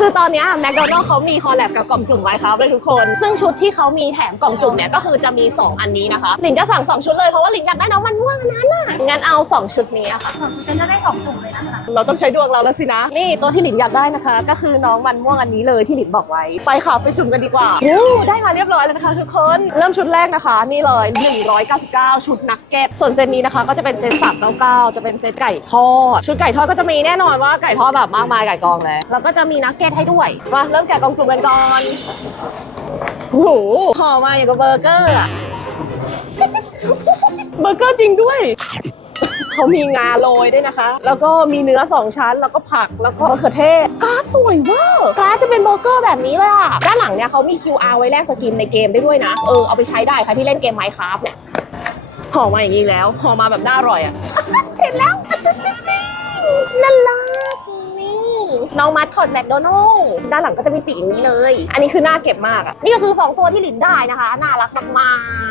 คือตอนนี้แมคโดนัลล์เขามีคอลแลบกับกล่องจุ่มไว้ครับเลยทุกคน ซึ่งชุดที่เขามีแถมกล่องจุ่มเนี่ยก็คือจะมี 2 อันนี้นะคะหลินจะสั่ง 2 ชุดเลยเพราะว่าหลินอยากได้น้องมัน วงอันนั้นน่ะงั้นเอา 2 ชุดนี้อะค่ะ ของคุณเจนจะได้สองจุ่มเลยนะคะ เราต้องใช้ดวงเราแล้วสินะ นี่ตัวที่หลินอยากได้นะคะ ก็คือน้องมันม่วงอันนี้เลยที่หลินบอกไว้ ไปค่ะไปจุ่มกันดีกว่าโอ้ได้มาเรียบร้อยแล้วนะคะทุกคน เริ่มชุดแรกนะคะ นี่เลย 199 ชุดนักเก็ต ส่วนเซตนี้นะคะ ก็จะเป็นเซต399จะเป็นเซตไก่ทอด ชุดไก่ทอดก็จะมีแน่นอนว่าไก่ทอดแบบมากมายไก่กองเลยแล้วก็จะมีนักเก็ตให้ด้วยมาเริ่มแกะกล่องจุ่มกันก่อนโอ้โหห่อมาอย่างกับเบอร์เกอร์อะเบ อร์เกอร์จริงด้วย เขามีงาโรยด้วยนะคะ แล้วก็มีเนื้อ2ชั้น แล้วก็ผัก แล้วก็มะเขือเทศกาสวยเวอร์กาจะเป็นเบอร์เกอร์แบบนี้เลยอะด้านหลังเนี่ยเขามี QR ไว้แลกสกินในเกมได้ด้วยนะ เออ เอาไปใช้ได้ใครที่เล่นเกม Minecraft เนี่ยห่อมาอย่างนี้แล้วห่อมาแบบน่าอร่อยอะเห็นแล้วน่ารักนี่น้องมัดคอดแมคโดนัลล์ด้านหลังก็จะมีปีกอย่างนี้เลย อันนี้คือน่าเก็บมากอะนี่ก็คือ 2 ตัวที่หลินได้นะคะ น่ารักมากๆ